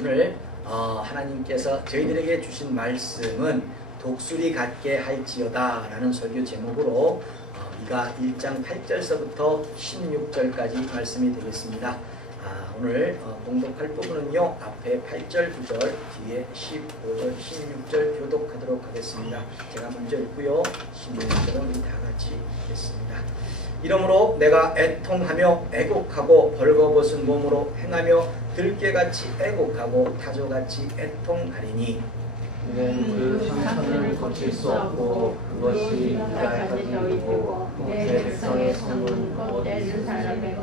오늘 하나님께서 저희들에게 주신 말씀은 독수리 같게 할지어다 라는 설교 제목으로 미가 1장 8절서부터 16절까지 말씀이 되겠습니다. 오늘 봉독할 부분은요, 앞에 8절, 9절, 뒤에 15절, 16절 교독하도록 하겠습니다. 제가 먼저 읽고요, 16절은 우리 다 같이 읽겠습니다. 이러므로 내가 애통하며 애곡하고 벌거벗은 몸으로 행하며 들깨같이 애곡하고 타조같이 애통하리니 그 상처를 거칠 수 없고 그것이 이날까지 이르고 내 백성의 성은 곧 이스라엘의 사람의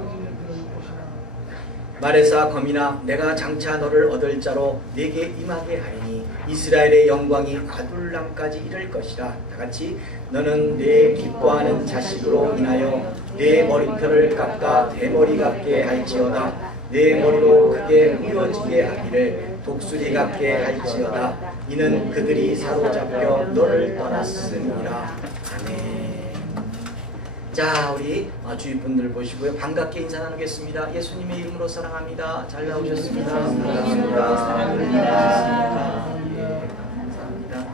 말에사 검이나 내가 장차 너를 얻을 자로 내게 임하게 하리니 이스라엘의 영광이 아둘람까지 이를 것이라. 다같이 너는 내 기뻐하는 자식으로 인하여 내 머리털을 깎아 대머리 같게 할지어다. 내 머리로 크게 휘어지게 하기를 독수리 같게 할지어다. 이는 그들이 사로잡혀 너를 떠났음이라. 아멘. 자, 우리 주위 분들 보시고요, 반갑게 인사 나누겠습니다. 예수님의 이름으로 사랑합니다. 잘 나오셨습니다. 사랑합니다. 예, 감사합니다.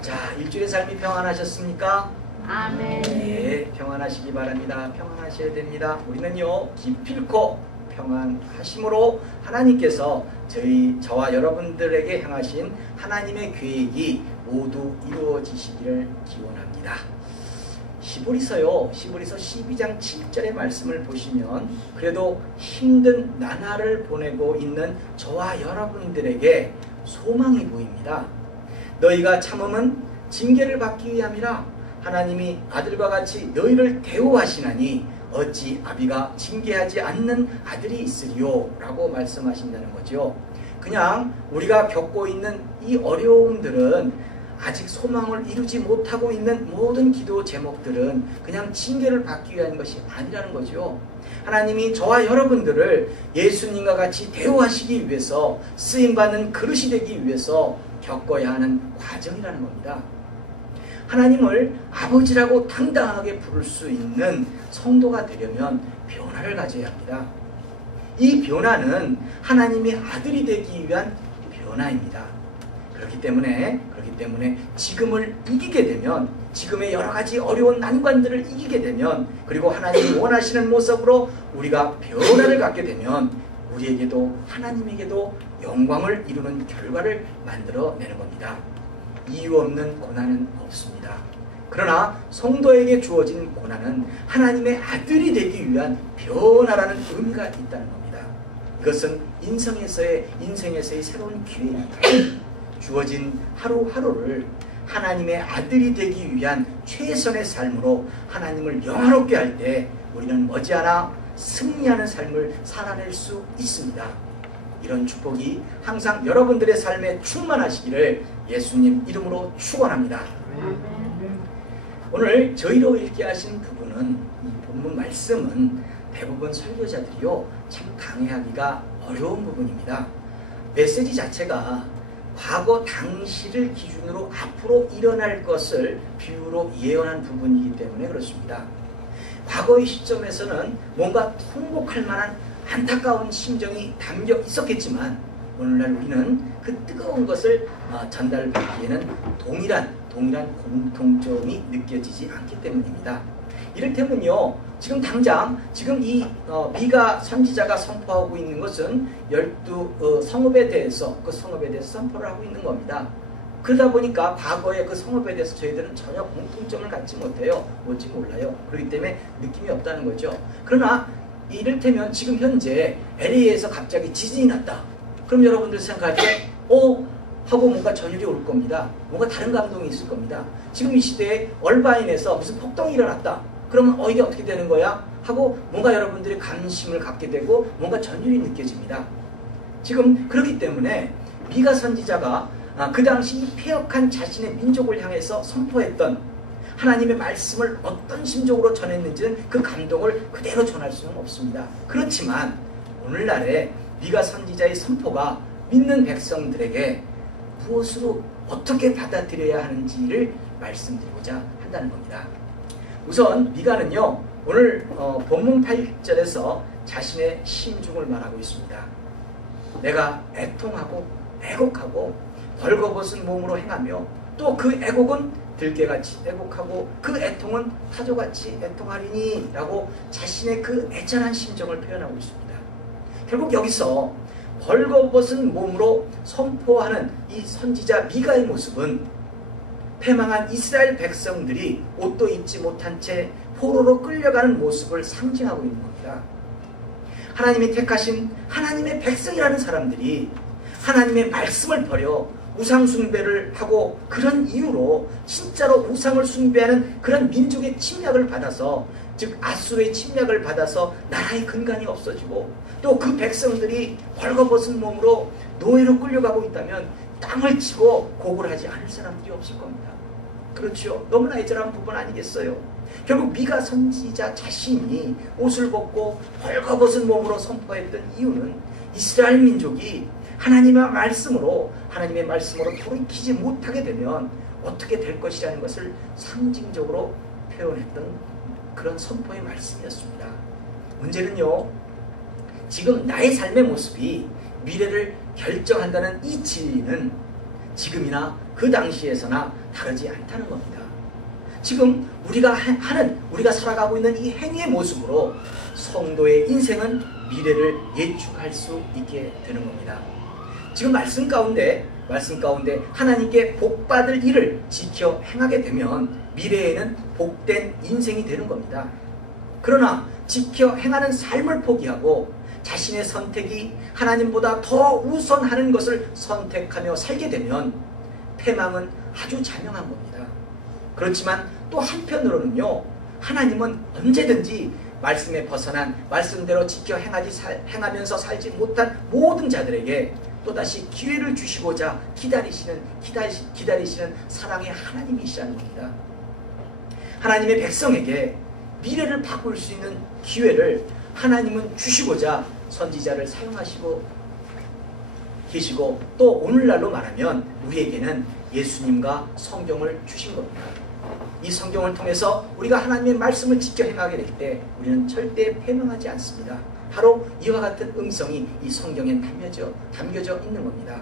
자, 일주일의 삶이 평안하셨습니까? 아멘. 예, 평안하시기 바랍니다. 평안하셔야 됩니다. 우리는요, 기필코 평안하심으로 하나님께서 저와 여러분들에게 향하신 하나님의 계획이 모두 이루어지시기를 기원합니다. 히브리서 12장 7절의 말씀을 보시면 그래도 힘든 나날을 보내고 있는 저와 여러분들에게 소망이 보입니다. 너희가 참음은 징계를 받기 위함이라. 하나님이 아들과 같이 너희를 대우하시나니 어찌 아비가 징계하지 않는 아들이 있으리요 라고 말씀하신다는 거죠. 그냥 우리가 겪고 있는 이 어려움들은, 아직 소망을 이루지 못하고 있는 모든 기도 제목들은 그냥 징계를 받기 위한 것이 아니라는 거죠. 하나님이 저와 여러분들을 예수님과 같이 대우하시기 위해서, 쓰임받는 그릇이 되기 위해서 겪어야 하는 과정이라는 겁니다. 하나님을 아버지라고 당당하게 부를 수 있는 성도가 되려면 변화를 가져야 합니다. 이 변화는 하나님의 아들이 되기 위한 변화입니다. 그렇기 때문에 지금을 이기게 되면, 지금의 여러 가지 어려운 난관들을 이기게 되면, 그리고 하나님이 원하시는 모습으로 우리가 변화를 갖게 되면 우리에게도 하나님에게도 영광을 이루는 결과를 만들어내는 겁니다. 이유 없는 고난은 없습니다. 그러나 성도에게 주어진 고난은 하나님의 아들이 되기 위한 변화라는 의미가 있다는 겁니다. 이것은 인생에서의 새로운 기회입니다. 주어진 하루하루를 하나님의 아들이 되기 위한 최선의 삶으로 하나님을 영화롭게 할 때 우리는 머지않아 승리하는 삶을 살아낼 수 있습니다. 이런 축복이 항상 여러분들의 삶에 충만하시기를 예수님 이름으로 축원합니다. 오늘 저희로 읽게 하신 부분은, 이 본문 말씀은 대부분 설교자들이요, 참 강해하기가 어려운 부분입니다. 메시지 자체가 과거 당시를 기준으로 앞으로 일어날 것을 비유로 예언한 부분이기 때문에 그렇습니다. 과거의 시점에서는 뭔가 통곡할 만한 안타까운 심정이 담겨 있었겠지만, 오늘날 우리는 그 뜨거운 것을 전달받기에는 동일한 공통점이 느껴지지 않기 때문입니다. 이를테면요, 지금 당장 이 미가 선지자가 선포하고 있는 것은 12 성읍에 대해서, 그 성읍에 대해서 선포를 하고 있는 겁니다. 그러다 보니까 과거의 그 성읍에 대해서 저희들은 전혀 공통점을 갖지 못해요. 뭔지 몰라요. 그렇기 때문에 느낌이 없다는 거죠. 그러나 이를테면 지금 현재 LA에서 갑자기 지진이 났다. 그럼 여러분들 생각할 때 하고 뭔가 전율이 올 겁니다. 뭔가 다른 감동이 있을 겁니다. 지금 이 시대에 얼바인에서 무슨 폭동이 일어났다. 그러면 이게 어떻게 되는 거야? 하고 뭔가 여러분들이 관심을 갖게 되고 뭔가 전율이 느껴집니다. 지금 그렇기 때문에 미가 선지자가 그 당시 폐역한 자신의 민족을 향해서 선포했던 하나님의 말씀을 어떤 심정으로 전했는지는 그 감동을 그대로 전할 수는 없습니다. 그렇지만 오늘날에 미가 선지자의 선포가 믿는 백성들에게 무엇으로 어떻게 받아들여야 하는지를 말씀드리고자 한다는 겁니다. 우선 미가는요, 오늘 본문 8절에서 자신의 심중을 말하고 있습니다. 내가 애통하고 애곡하고 벌거벗은 몸으로 행하며 또 그 애곡은 들깨같이 애곡하고 그 애통은 타조같이 애통하리니 라고 자신의 그 애절한 심정을 표현하고 있습니다. 결국 여기서 벌거벗은 몸으로 선포하는 이 선지자 미가의 모습은 패망한 이스라엘 백성들이 옷도 입지 못한 채 포로로 끌려가는 모습을 상징하고 있는 겁니다. 하나님이 택하신 하나님의 백성이라는 사람들이 하나님의 말씀을 버려 우상 숭배를 하고 그런 이유로 진짜로 우상을 숭배하는 그런 민족의 침략을 받아서, 즉 아수르의 침략을 받아서 나라의 근간이 없어지고 또 그 백성들이 벌거벗은 몸으로 노예로 끌려가고 있다면 땅을 치고 고굴하지 않을 사람들이 없을 겁니다. 그렇죠? 너무나 애절한 부분 아니겠어요? 결국 미가 선지자 자신이 옷을 벗고 벌거벗은 몸으로 선포했던 이유는 이스라엘 민족이 하나님의 말씀으로 돌이키지 못하게 되면 어떻게 될 것이라는 것을 상징적으로 표현했던 그런 선포의 말씀이었습니다. 문제는요, 지금 나의 삶의 모습이 미래를 결정한다는 이 진리는 지금이나 그 당시에서나 다르지 않다는 겁니다. 지금 우리가 살아가고 있는 이 행위의 모습으로 성도의 인생은 미래를 예측할 수 있게 되는 겁니다. 지금 말씀 가운데 하나님께 복받을 일을 지켜 행하게 되면 미래에는 복된 인생이 되는 겁니다. 그러나 지켜 행하는 삶을 포기하고 자신의 선택이 하나님보다 더 우선하는 것을 선택하며 살게 되면 패망은 아주 자명한 겁니다. 그렇지만 또 한편으로는요, 하나님은 언제든지 말씀에 벗어난, 말씀대로 지켜 행하면서 살지 못한 모든 자들에게 또다시 기회를 주시고자 기다리시는 사랑의 하나님이시라는 겁니다. 하나님의 백성에게 미래를 바꿀 수 있는 기회를 하나님은 주시고자 선지자를 사용하시고 계시고, 또 오늘날로 말하면 우리에게는 예수님과 성경을 주신 겁니다. 이 성경을 통해서 우리가 하나님의 말씀을 지켜 행하게 될 때 우리는 절대 패망하지 않습니다. 바로 이와 같은 음성이 이 성경에 담겨져 있는 겁니다.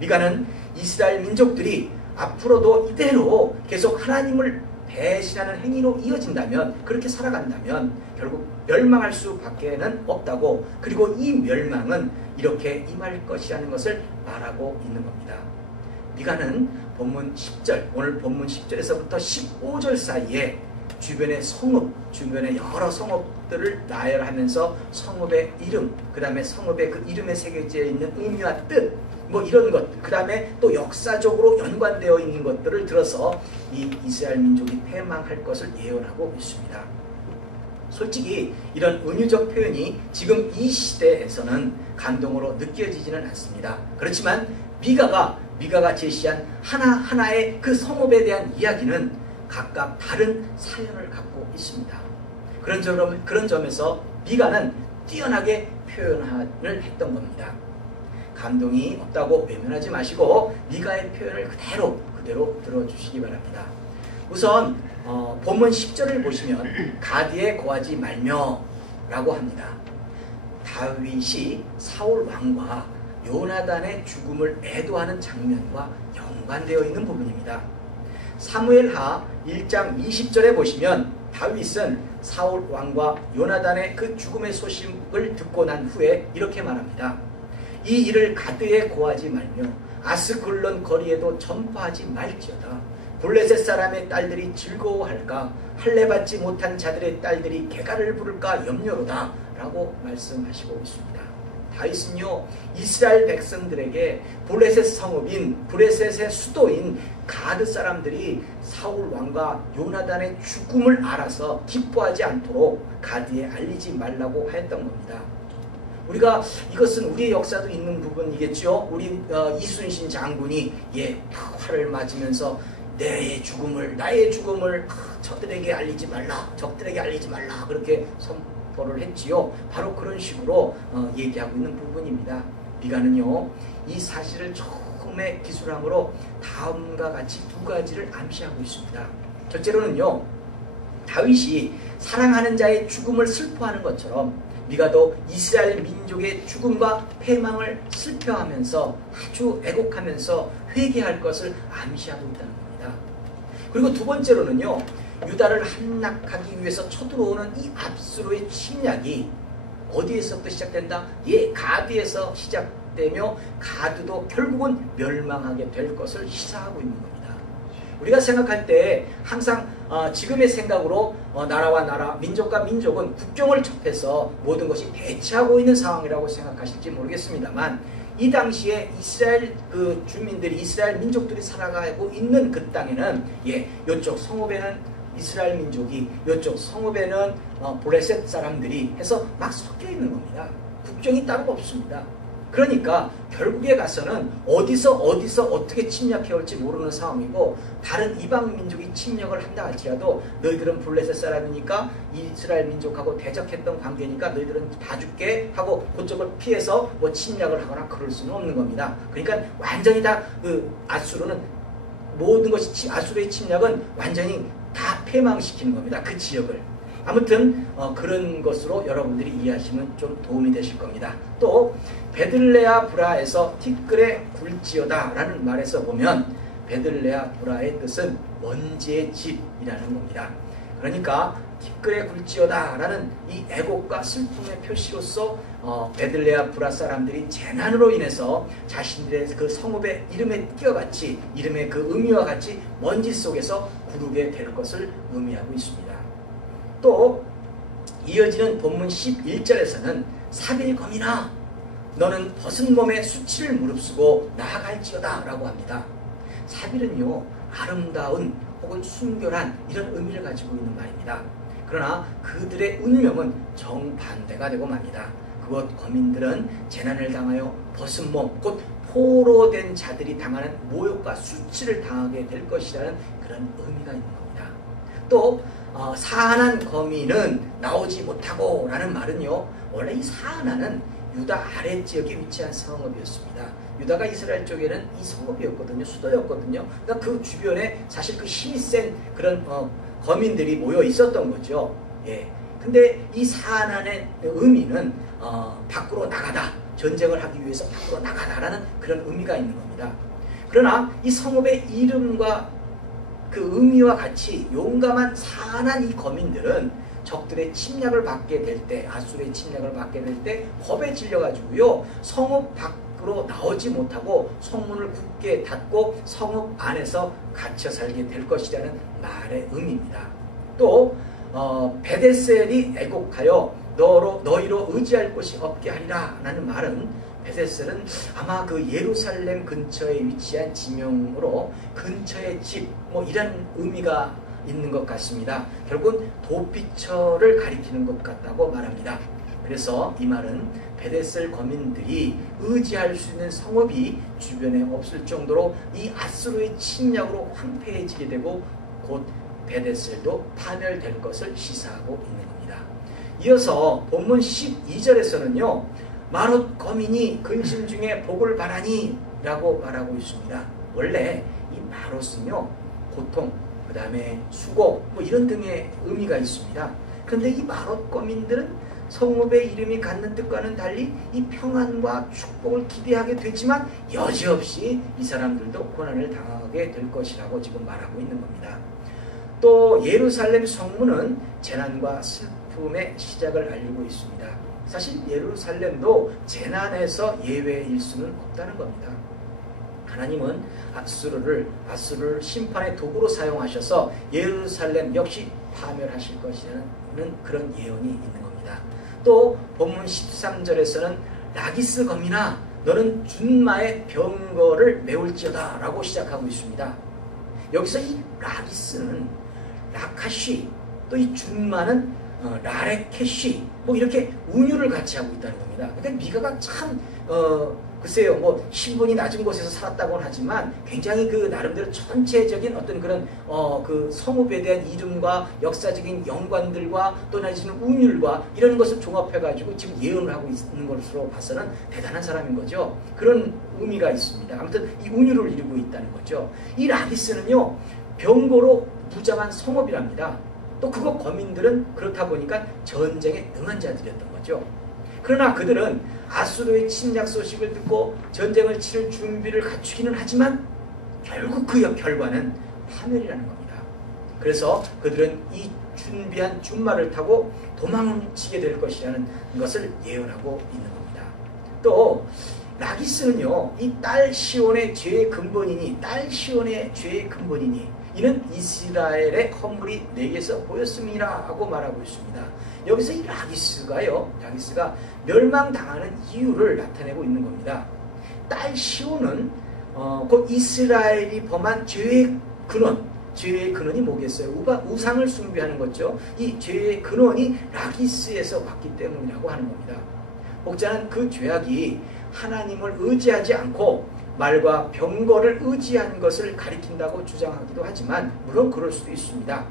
미가는 이스라엘 민족들이 앞으로도 이대로 계속 하나님을 배신하는 행위로 이어진다면, 그렇게 살아간다면 결국 멸망할 수밖에는 없다고, 그리고 이 멸망은 이렇게 임할 것이라는 것을 말하고 있는 겁니다. 미가는 본문 10절, 오늘 본문 10절에서부터 15절 사이에 주변의 여러 성읍들을 나열하면서 성읍의 이름, 그 다음에 성읍의 그 이름에 새겨져 있는 의미와 뜻, 이런 것, 그 다음에 또 역사적으로 연관되어 있는 것들을 들어서 이 이스라엘 민족이 패망할 것을 예언하고 있습니다. 솔직히 이런 은유적 표현이 지금 이 시대에서는 감동으로 느껴지지는 않습니다. 그렇지만 미가가 제시한 하나하나의 그 성읍에 대한 이야기는 각각 다른 사연을 갖고 있습니다. 그런 점에서 미가는 뛰어나게 표현을 했던 겁니다. 감동이 없다고 외면하지 마시고 미가의 표현을 그대로 들어주시기 바랍니다. 우선 본문 10절을 보시면 가디에 거하지 말며 라고 합니다. 다윗이 사울 왕과 요나단의 죽음을 애도하는 장면과 연관되어 있는 부분입니다. 사무엘하 1장 20절에 보시면 다윗은 사울 왕과 요나단의 그 죽음의 소식을 듣고 난 후에 이렇게 말합니다. 이 일을 가드에 고하지 말며 아스글론 거리에도 전파하지 말지어다. 블레셋 사람의 딸들이 즐거워할까, 할례받지 못한 자들의 딸들이 개가를 부를까 염려로다 라고 말씀하시고 있습니다. 다윗은요, 이스라엘 백성들에게 블레셋의 수도인 가드 사람들이 사울 왕과 요나단의 죽음을 알아서 기뻐하지 않도록 가드에 알리지 말라고 하였던 겁니다. 이것은 우리의 역사도 있는 부분이겠죠. 우리 이순신 장군이 활을 맞으면서 나의 죽음을 적들에게 알리지 말라 그렇게 선포를 했지요. 바로 그런 식으로 얘기하고 있는 부분입니다. 미가는요, 이 사실을 처음에 기술함으로 다음과 같이 두 가지를 암시하고 있습니다. 첫째로는요, 다윗이 사랑하는 자의 죽음을 슬퍼하는 것처럼 미가도 이스라엘 민족의 죽음과 패망을 슬퍼하면서 아주 애곡하면서 회개할 것을 암시하고 있다는 겁니다. 그리고 두 번째로는요, 유다를 함락하기 위해서 쳐들어오는 이 압수로의 침략이 어디에서부터 시작된다? 가드에서 시작되며 가드도 결국은 멸망하게 될 것을 시사하고 있는 겁니다. 우리가 생각할 때 항상 지금의 생각으로 나라와 나라, 민족과 민족은 국경을 접해서 모든 것이 대치하고 있는 상황이라고 생각하실지 모르겠습니다만, 이 당시에 이스라엘 그 주민들이, 이스라엘 민족들이 살아가고 있는 그 땅에는 이쪽 성읍에는 이스라엘 민족이, 이쪽 성읍에는 블레셋 사람들이 해서 막 섞여 있는 겁니다. 국경이 따로 없습니다. 그러니까 결국에 가서는 어디서 어떻게 침략해올지 모르는 상황이고, 다른 이방 민족이 침략을 한다 할지라도 너희들은 블레셋 사람이니까 이스라엘 민족하고 대적했던 관계니까 너희들은 봐줄게 하고 그쪽을 피해서 뭐 침략을 하거나 그럴 수는 없는 겁니다. 그러니까 완전히 다 그 아수르는 모든 것이, 아수르의 침략은 완전히 다 패망시키는 겁니다. 그 지역을. 아무튼 그런 것으로 여러분들이 이해하시면 좀 도움이 되실 겁니다. 또 베들레아 브라에서 티끌에 굴지어다 라는 말에서 보면 베들레아 브라의 뜻은 먼지의 집이라는 겁니다. 그러니까 티끌에 굴지어다 라는 이 애곡과 슬픔의 표시로서 베들레아 브라 사람들이 재난으로 인해서 자신들의 그 성읍의 이름에 띄어같이, 이름의 그 의미와 같이 먼지 속에서 구르게 될 것을 의미하고 있습니다. 또 이어지는 본문 11절에서는 사빌검이나 너는 벗은 몸에 수치를 무릅쓰고 나아갈지어다 라고 합니다. 사빌은요, 아름다운 혹은 순결한 이런 의미를 가지고 있는 말입니다. 그러나 그들의 운명은 정반대가 되고 맙니다. 그것 거민들은 재난을 당하여 벗은 몸, 곧 포로된 자들이 당하는 모욕과 수치를 당하게 될 것이라는 그런 의미가 있는 겁니다. 또 사하난 거민은 나오지 못하고 라는 말은요, 원래 이 사하난은 유다 아랫지역에 위치한 성읍이었습니다. 유다가 이스라엘 쪽에는 이 성읍이었거든요. 수도였거든요. 그러니까 그 주변에 사실 그 힘이 센 그런 거민들이 모여 있었던 거죠. 근데 이 사하난의 의미는 밖으로 나가다, 전쟁을 하기 위해서 밖으로 나가다라는 그런 의미가 있는 겁니다. 그러나 이 성읍의 이름과 그 의미와 같이 용감한 사하난 이 거민들은 적들의 침략을 받게 될 때, 아수르의 침략을 받게 될 때 겁에 질려가지고요, 성읍 밖으로 나오지 못하고 성문을 굳게 닫고 성읍 안에서 갇혀 살게 될 것이라는 말의 의미입니다. 또 베데셀이 애곡하여 너희로 의지할 곳이 없게 하리라 라는 말은, 베데셀은 아마 그 예루살렘 근처에 위치한 지명으로 근처의 집, 뭐 이런 의미가 있는 것 같습니다. 결국은 도피처를 가리키는 것 같다고 말합니다. 그래서 이 말은 베데셀 거민들이 의지할 수 있는 성읍이 주변에 없을 정도로 이 아수르의 침략으로 황폐해지게 되고 곧 베데셀도 파멸될 것을 시사하고 있는 겁니다. 이어서 본문 12절에서는요, 마롯 거민이 근심 중에 복을 바라니 라고 말하고 있습니다. 원래 이 마롯은요, 고통, 그 다음에 수고, 뭐 이런 등의 의미가 있습니다. 그런데 이 마롯 거민들은 성읍의 이름이 갖는 뜻과는 달리 이 평안과 축복을 기대하게 되지만 여지없이 이 사람들도 고난을 당하게 될 것이라고 지금 말하고 있는 겁니다. 또 예루살렘 성문은 재난과 슬픔의 시작을 알리고 있습니다. 사실 예루살렘도 재난에서 예외일 수는 없다는 겁니다. 하나님은 아수르를 심판의 도구로 사용하셔서 예루살렘 역시 파멸하실 것이라는 그런 예언이 있는 겁니다. 또 본문 13절에서는 라기스 검이나 너는 준마의 병거를 메울지어다 라고 시작하고 있습니다. 여기서 이 라기스는 라카시, 또 이 준마는 라레케시, 뭐 이렇게 운율을 같이 하고 있다는 겁니다. 그러니까 미가가 참 글쎄요, 뭐 신분이 낮은 곳에서 살았다고는 하지만 굉장히 그 나름대로 전체적인 어떤 그런 그 성읍에 대한 이름과 역사적인 연관들과 또 내지는 운율과 이런 것을 종합해가지고 지금 예언을 하고 있는 것으로 봐서는 대단한 사람인 거죠. 그런 의미가 있습니다. 아무튼 이 운율을 이루고 있다는 거죠. 이 라기스는요, 병거로 무장한 성읍이랍니다. 또 그거 거민들은 그렇다 보니까 전쟁에 능한 자들이었던 거죠. 말이죠. 그러나 그들은 아수르의 침략 소식을 듣고 전쟁을 치를 준비를 갖추기는 하지만 결국 그 결과는 파멸이라는 겁니다. 그래서 그들은 이 준비한 준말을 타고 도망치게 될 것이라는 것을 예언하고 있는 겁니다. 또 라기스는요, 이 딸 시온의 죄의 근본이니, 이는 이스라엘의 허물이 내게서 보였음이라 하고 말하고 있습니다. 여기서 이 라기스가 멸망당하는 이유를 나타내고 있는 겁니다. 딸 시온은 곧 이스라엘이 범한 죄의 근원이 뭐겠어요? 우상을 숭배하는 거죠. 이 죄의 근원이 라기스에서 왔기 때문이라고 하는 겁니다. 목자는 그 죄악이 하나님을 의지하지 않고 말과 병거를 의지한 것을 가리킨다고 주장하기도 하지만, 물론 그럴 수도 있습니다.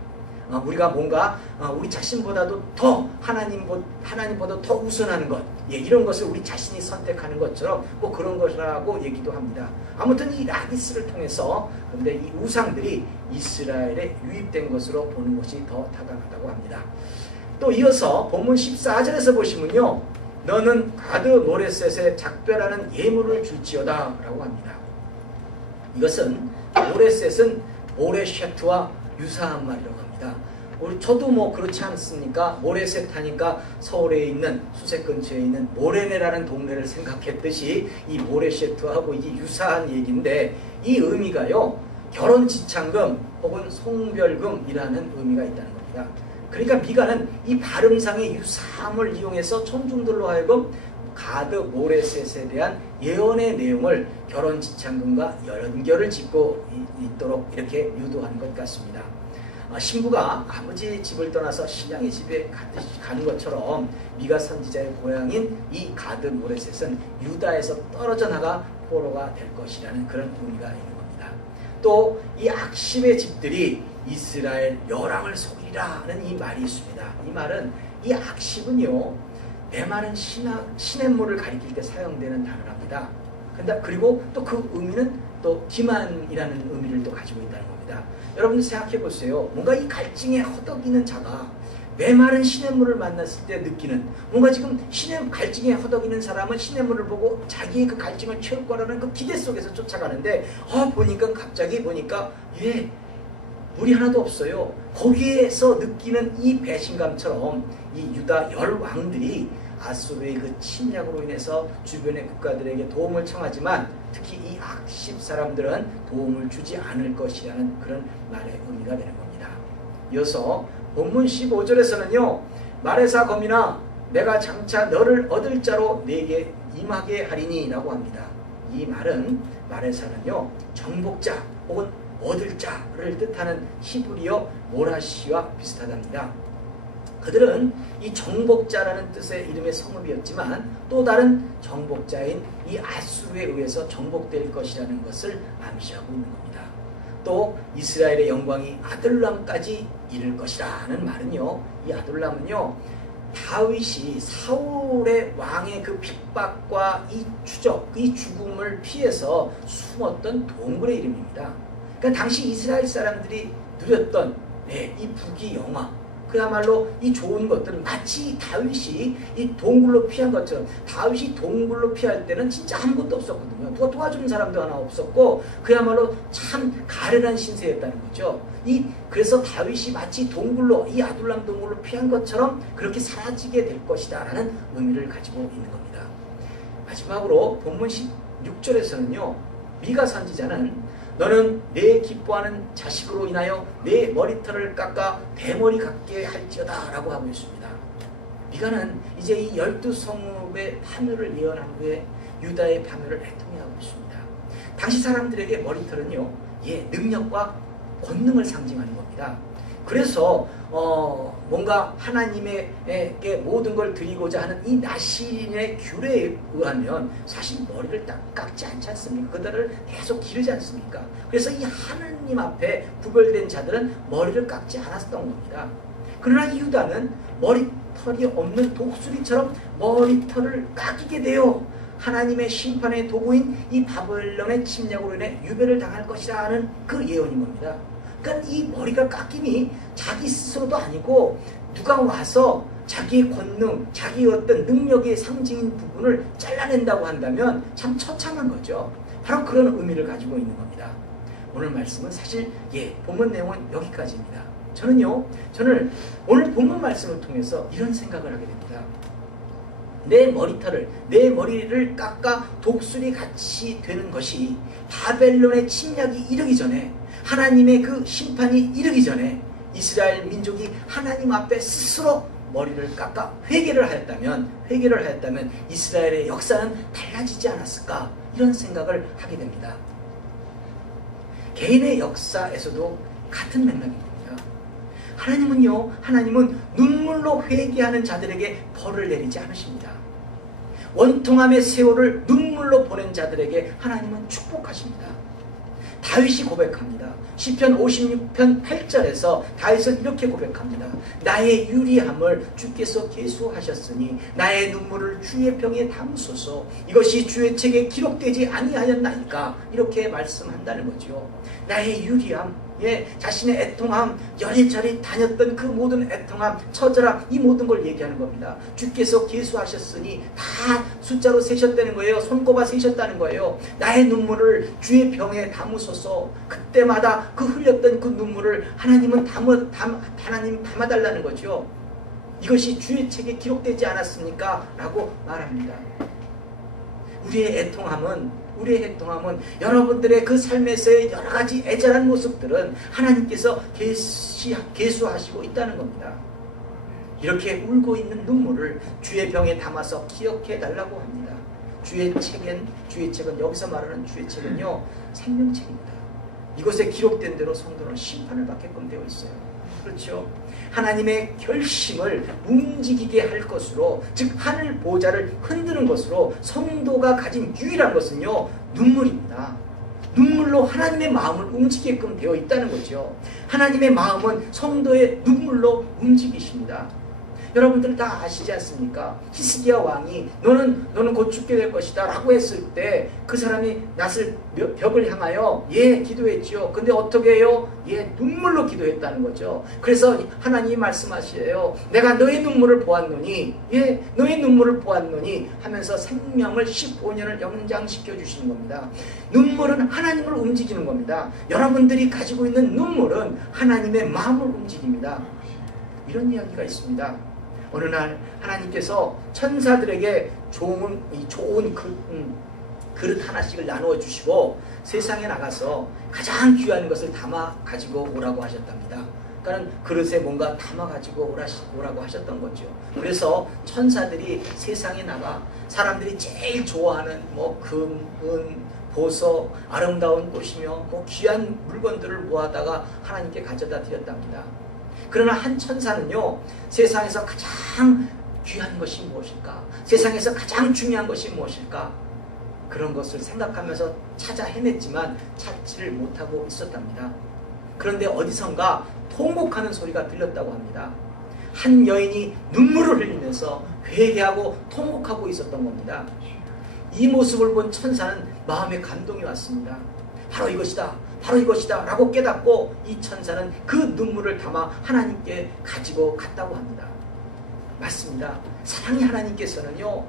우리가 뭔가 우리 자신보다도 더 하나님보다 더 우선하는 것, 이런 것을 우리 자신이 선택하는 것처럼 뭐 그런 것이라고 얘기도 합니다. 아무튼 이 라기스를 통해서 근데 이 우상들이 이스라엘에 유입된 것으로 보는 것이 더 타당하다고 합니다. 또 이어서 본문 14절에서 보시면요, 너는 가드 모레셋에 작별하는 예물을 줄지어다 라고 합니다. 이것은 모레셋은 모레셰트와 유사한 말이라고 합니다. 저도 뭐 그렇지 않습니까? 모레셋 하니까 서울에 있는 수색 근처에 있는 모레네라는 동네를 생각했듯이 이 모레셰트하고 이게 유사한 얘기인데, 이 의미가요, 결혼 지참금 혹은 송별금이라는 의미가 있다는 겁니다. 그러니까 미가는 이 발음상의 유사함을 이용해서 청중들로 하여금 가드 모레셋에 대한 예언의 내용을 결혼 지참금과 연결을 짓고 있도록 이렇게 유도하는 것 같습니다. 신부가 아버지의 집을 떠나서 신랑의 집에 가는 것처럼 미가 선지자의 고향인 이 가드 모레셋은 유다에서 떨어져 나가 포로가 될 것이라는 그런 의미가 있는 겁니다. 또 이 악십의 집들이 이스라엘 열왕을 속이라는 이 말이 있습니다. 이 말은, 이 악십은요, 메마른 시냇물을 가리킬 때 사용되는 단어랍니다. 그리고 또 그 의미는 또 기만이라는 의미를 또 가지고 있다는 겁니다. 여러분 생각해 보세요. 뭔가 이 갈증에 허덕이는 자가 메마른 시냇물을 만났을 때 느끼는, 뭔가 지금 갈증에 허덕이는 사람은 시냇물을 보고 자기의 그 갈증을 채울 거라는 그 기대 속에서 쫓아가는데, 갑자기 보니까 물이 하나도 없어요. 거기에서 느끼는 이 배신감처럼 이 유다 열왕들이 아수르의 그 침략으로 인해서 주변의 국가들에게 도움을 청하지만 특히 이 악십 사람들은 도움을 주지 않을 것이라는 그런 말의 의미가 되는 겁니다. 이어서 본문 15절에서는요, 마레사 거민아 내가 장차 너를 얻을 자로 내게 임하게 하리니 라고 합니다. 이 말은, 마레사는요, 정복자 혹은 얻을 자를 뜻하는 히브리어 모라시와 비슷하답니다. 그들은 이 정복자라는 뜻의 이름의 성읍이었지만 또 다른 정복자인 이 아수르에 의해서 정복될 것이라는 것을 암시하고 있는 겁니다. 또 이스라엘의 영광이 아둘람까지 이를 것이라는 말은요, 이 아둘람은요, 다윗이 사울의 왕의 그 핍박과 이 추적, 이 죽음을 피해서 숨었던 동굴의 이름입니다. 그러니까 당시 이스라엘 사람들이 누렸던 이 부귀 영화, 그야말로 이 좋은 것들은 마치 다윗이 이 동굴로 피한 것처럼, 다윗이 동굴로 피할 때는 진짜 아무것도 없었거든요. 누가 도와주는 사람도 하나 없었고 그야말로 참 가련한 신세였다는 거죠. 그래서 다윗이 마치 동굴로, 이 아둘람 동굴로 피한 것처럼 그렇게 사라지게 될 것이다 라는 의미를 가지고 있는 겁니다. 마지막으로 본문 16절에서는요, 미가 선지자는 너는 내 기뻐하는 자식으로 인하여 내 머리털을 깎아 대머리 같게 할지어다 라고 하고 있습니다. 미가는 이제 이 12성읍의 파멸을 예언한 후에 유다의 파멸을 애통해 하고 있습니다. 당시 사람들에게 머리털은요, 능력과 권능을 상징하는 겁니다. 그래서 뭔가 하나님에게 모든 걸 드리고자 하는 이 나시린의 규례에 의하면 사실 머리를 딱 깎지 않지 않습니까? 그들을 계속 기르지 않습니까? 그래서 이 하나님 앞에 구별된 자들은 머리를 깎지 않았던 겁니다. 그러나 이 유다는 머리털이 없는 독수리처럼 머리털을 깎이게 되어 하나님의 심판의 도구인 이 바벨론의 침략으로 인해 유배를 당할 것이라는 그 예언인 겁니다. 그러니까 이 머리가 깎임이 자기 스스로도 아니고 누가 와서 자기의 권능, 자기의 어떤 능력의 상징인 부분을 잘라낸다고 한다면 참 처참한 거죠. 바로 그런 의미를 가지고 있는 겁니다. 오늘 말씀은 사실 본문 내용은 여기까지입니다. 저는 오늘 본문 말씀을 통해서 이런 생각을 하게 됩니다. 내 머리를 깎아 독수리 같이 되는 것이 바벨론의 침략이 이르기 전에, 하나님의 그 심판이 이르기 전에 이스라엘 민족이 하나님 앞에 스스로 머리를 깎아 회개를 하였다면 이스라엘의 역사는 달라지지 않았을까, 이런 생각을 하게 됩니다. 개인의 역사에서도 같은 맥락입니다. 하나님은 눈물로 회개하는 자들에게 벌을 내리지 않으십니다. 원통함의 세월을 눈물로 보낸 자들에게 하나님은 축복하십니다. 다윗이 고백합니다. 시편 56편 8절에서 다윗은 이렇게 고백합니다. 나의 유리함을 주께서 계수하셨으니 나의 눈물을 주의 병에 담으소서. 이것이 주의 책에 기록되지 아니하였나이까. 이렇게 말씀한다는 거죠. 나의 유리함, 자신의 애통함, 여리저리 다녔던 그 모든 애통함, 처절함, 이 모든 걸 얘기하는 겁니다. 주께서 계수하셨으니 다 숫자로 세셨다는 거예요. 손꼽아 세셨다는 거예요. 나의 눈물을 주의 병에 담으소서. 그때마다 그 흘렸던 그 눈물을 하나님 담아달라는 거죠. 이것이 주의 책에 기록되지 않았습니까? 라고 말합니다. 우리의 애통함은 여러분들의 그 삶에서의 여러 가지 애절한 모습들은 하나님께서 계수하시고 있다는 겁니다. 이렇게 울고 있는 눈물을 주의 병에 담아서 기억해 달라고 합니다. 주의 책은 여기서 말하는 주의 책은요, 생명책입니다. 이곳에 기록된 대로 성도는 심판을 받게끔 되어 있어요. 그렇죠? 하나님의 결심을 움직이게 할 것으로, 즉 하늘 보좌를 흔드는 것으로 성도가 가진 유일한 것은요, 눈물입니다. 눈물로 하나님의 마음을 움직이게끔 되어 있다는 거죠. 하나님의 마음은 성도의 눈물로 움직이십니다. 여러분들 다 아시지 않습니까? 히스기야 왕이 너는 곧 죽게 될 것이다 라고 했을 때 그 사람이 낫을 벽을 향하여 기도했죠. 근데 어떻게 해요? 눈물로 기도했다는 거죠. 그래서 하나님이 말씀하시래요. 내가 너의 눈물을 보았노니 하면서 생명을 15년을 연장시켜 주시는 겁니다. 눈물은 하나님을 움직이는 겁니다. 여러분들이 가지고 있는 눈물은 하나님의 마음을 움직입니다. 이런 이야기가 있습니다. 어느 날 하나님께서 천사들에게 좋은 그릇 하나씩을 나누어 주시고 세상에 나가서 가장 귀한 것을 담아 가지고 오라고 하셨답니다. 그러니까 그릇에 뭔가 담아 가지고 오라고 하셨던 거죠. 그래서 천사들이 세상에 나가 사람들이 제일 좋아하는 금, 은, 보석, 아름다운 꽃이며 귀한 물건들을 모아다가 하나님께 가져다 드렸답니다. 그러나 한 천사는요, 세상에서 가장 귀한 것이 무엇일까? 세상에서 가장 중요한 것이 무엇일까? 그런 것을 생각하면서 찾아 헤맸지만 찾지를 못하고 있었답니다. 그런데 어디선가 통곡하는 소리가 들렸다고 합니다. 한 여인이 눈물을 흘리면서 회개하고 통곡하고 있었던 겁니다. 이 모습을 본 천사는 마음에 감동이 왔습니다. 바로 이것이다 라고 깨닫고 이 천사는 그 눈물을 담아 하나님께 가지고 갔다고 합니다. 맞습니다. 사랑의 하나님께서는요,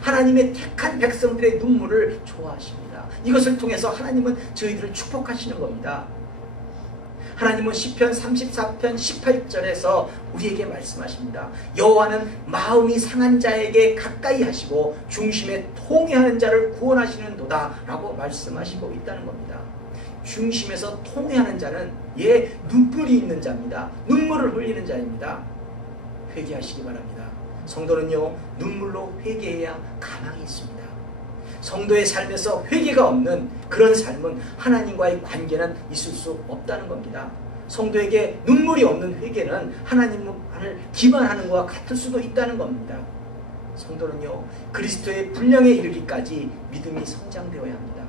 하나님의 택한 백성들의 눈물을 좋아하십니다. 이것을 통해서 하나님은 저희들을 축복하시는 겁니다. 하나님은 시편 34편 18절에서 우리에게 말씀하십니다. 여호와는 마음이 상한 자에게 가까이 하시고 중심에 통회하는 자를 구원하시는도다 라고 말씀하시고 있다는 겁니다. 중심에서 통회하는 자는 눈물이 있는 자입니다. 눈물을 흘리는 자입니다. 회개하시기 바랍니다. 성도는요, 눈물로 회개해야 가망이 있습니다. 성도의 삶에서 회개가 없는 그런 삶은 하나님과의 관계는 있을 수 없다는 겁니다. 성도에게 눈물이 없는 회개는 하나님을 기만하는 것과 같을 수도 있다는 겁니다. 성도는요, 그리스도의 분량에 이르기까지 믿음이 성장되어야 합니다.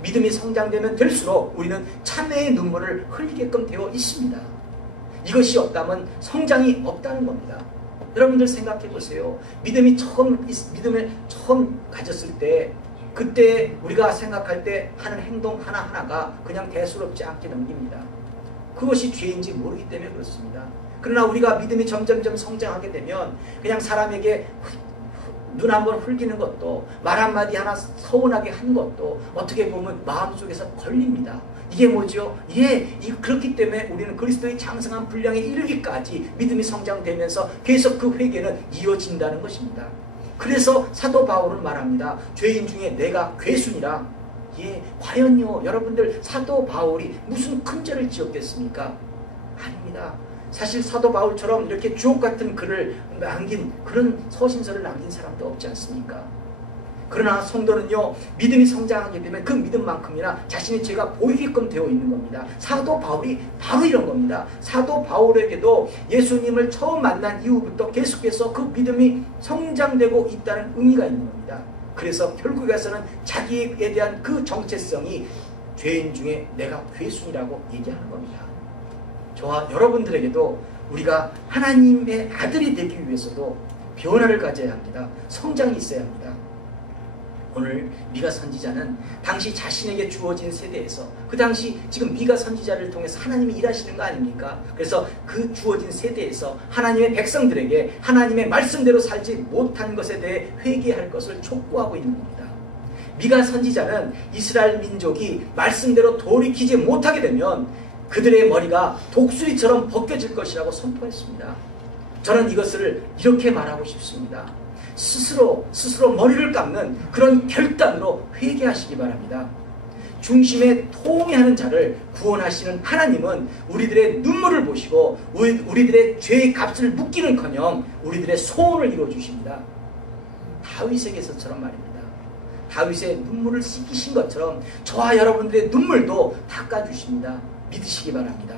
믿음이 성장되면 될수록 우리는 참회의 눈물을 흘리게끔 되어 있습니다. 이것이 없다면 성장이 없다는 겁니다. 여러분들 생각해 보세요. 믿음을 처음 가졌을 때, 그때 우리가 생각할 때 하는 행동 하나하나가 그냥 대수롭지 않게 넘깁니다. 그것이 죄인지 모르기 때문에 그렇습니다. 그러나 우리가 믿음이 점점점 성장하게 되면 그냥 사람에게 눈 한번 흘기는 것도, 말 한마디 하나 서운하게 한 것도 어떻게 보면 마음속에서 걸립니다. 이게 뭐죠? 그렇기 때문에 우리는 그리스도의 장성한 분량에 이르기까지 믿음이 성장되면서 계속 그 회개는 이어진다는 것입니다. 그래서 사도 바울은 말합니다. 죄인 중에 내가 괴순이라. 과연요, 여러분들, 사도 바울이 무슨 큰 죄를 지었겠습니까? 아닙니다. 사실 사도 바울처럼 이렇게 주옥 같은 글을 남긴, 그런 서신서를 남긴 사람도 없지 않습니까? 그러나 성도는요, 믿음이 성장하게 되면 그 믿음만큼이나 자신의 죄가 보이게끔 되어 있는 겁니다. 사도 바울이 바로 이런 겁니다. 사도 바울에게도 예수님을 처음 만난 이후부터 계속해서 그 믿음이 성장되고 있다는 의미가 있는 겁니다. 그래서 결국에서는 자기에 대한 그 정체성이 죄인 중에 내가 괴순이라고 얘기하는 겁니다. 저와 여러분들에게도 우리가 하나님의 아들이 되기 위해서도 변화를 가져야 합니다. 성장이 있어야 합니다. 오늘 미가 선지자는 당시 자신에게 주어진 세대에서, 그 당시 지금 미가 선지자를 통해서 하나님이 일하시는 거 아닙니까? 그래서 그 주어진 세대에서 하나님의 백성들에게 하나님의 말씀대로 살지 못한 것에 대해 회개할 것을 촉구하고 있는 겁니다. 미가 선지자는 이스라엘 민족이 말씀대로 돌이키지 못하게 되면 그들의 머리가 독수리처럼 벗겨질 것이라고 선포했습니다. 저는 이것을 이렇게 말하고 싶습니다. 스스로 머리를 깎는 그런 결단으로 회개하시기 바랍니다. 중심에 통회하는 자를 구원하시는 하나님은 우리들의 눈물을 보시고 우리들의 죄의 값을 묻기는커녕 우리들의 소원을 이루어주십니다. 다윗에게서처럼 말입니다. 다윗의 눈물을 씻기신 것처럼 저와 여러분들의 눈물도 닦아주십니다. 믿으시기 바랍니다.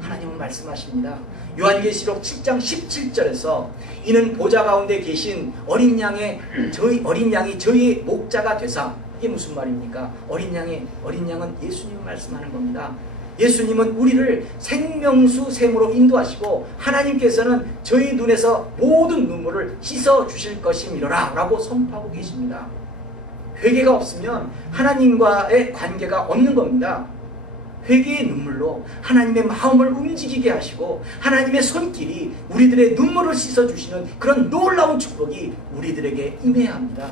하나님은 말씀하십니다. 요한계시록 7장 17절에서 이는 보좌 가운데 계신 어린 양이 저희의 목자가 되사. 이게 무슨 말입니까? 어린 양은 예수님을 말씀하는 겁니다. 예수님은 우리를 생명수 샘으로 인도하시고 하나님께서는 저희 눈에서 모든 눈물을 씻어 주실 것이미로라 라고 선포하고 계십니다. 회개가 없으면 하나님과의 관계가 없는 겁니다. 회개의 눈물로 하나님의 마음을 움직이게 하시고 하나님의 손길이 우리들의 눈물을 씻어주시는 그런 놀라운 축복이 우리들에게 임해야 합니다.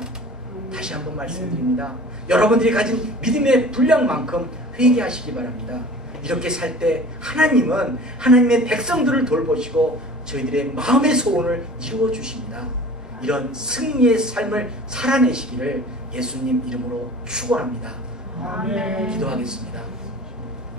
다시 한번 말씀드립니다. 여러분들이 가진 믿음의 분량만큼 회개하시기 바랍니다. 이렇게 살 때 하나님은 하나님의 백성들을 돌보시고 저희들의 마음의 소원을 이루어 주십니다. 이런 승리의 삶을 살아내시기를 예수님 이름으로 축원합니다. 아멘. 기도하겠습니다.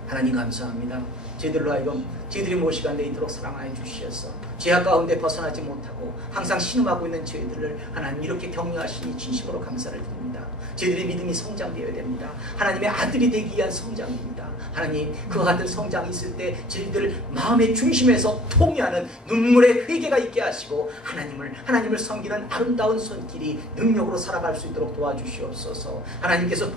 하나님 감사합니다. 저희들로 하여금 저희들이 모시간에 이토록 사랑하여 주시어서 죄악 가운데 벗어나지 못하고 항상 신음하고 있는 저희들을 하나님 이렇게 격려하시니 진심으로 감사를 드립니다. 저희들의 믿음이 성장되어야 됩니다. 하나님의 아들이 되기 위한 성장입니다. 하나님, 그와 같은 성장이 있을 때 저희들 마음의 중심에서 통회하는 눈물의 회개가 있게 하시고 하나님을 섬기는 아름다운 손길이 능력으로 살아갈 수 있도록 도와주시옵소서. 하나님께서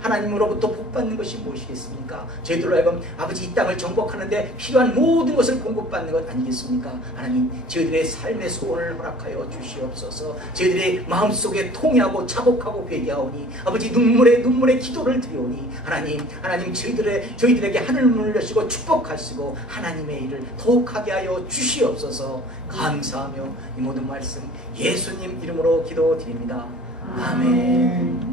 하나님으로부터 복받는 것이 무엇이겠습니까? 저희들로 하여금 아버지 이 땅을 정복하는데 필요한 모든 것을 공급받는 것 아니겠습니까? 하나님, 저희들의 삶의 소원을 허락하여 주시옵소서. 저희들의 마음속에 통회하고 자복하고 회개하오니 아버지 눈물의 기도를 드리오니 하나님 저희들에게 하늘문을 여시고 축복하시고 하나님의 일을 더욱 하게 하여 주시옵소서. 감사하며 이 모든 말씀 예수님 이름으로 기도드립니다. 아멘.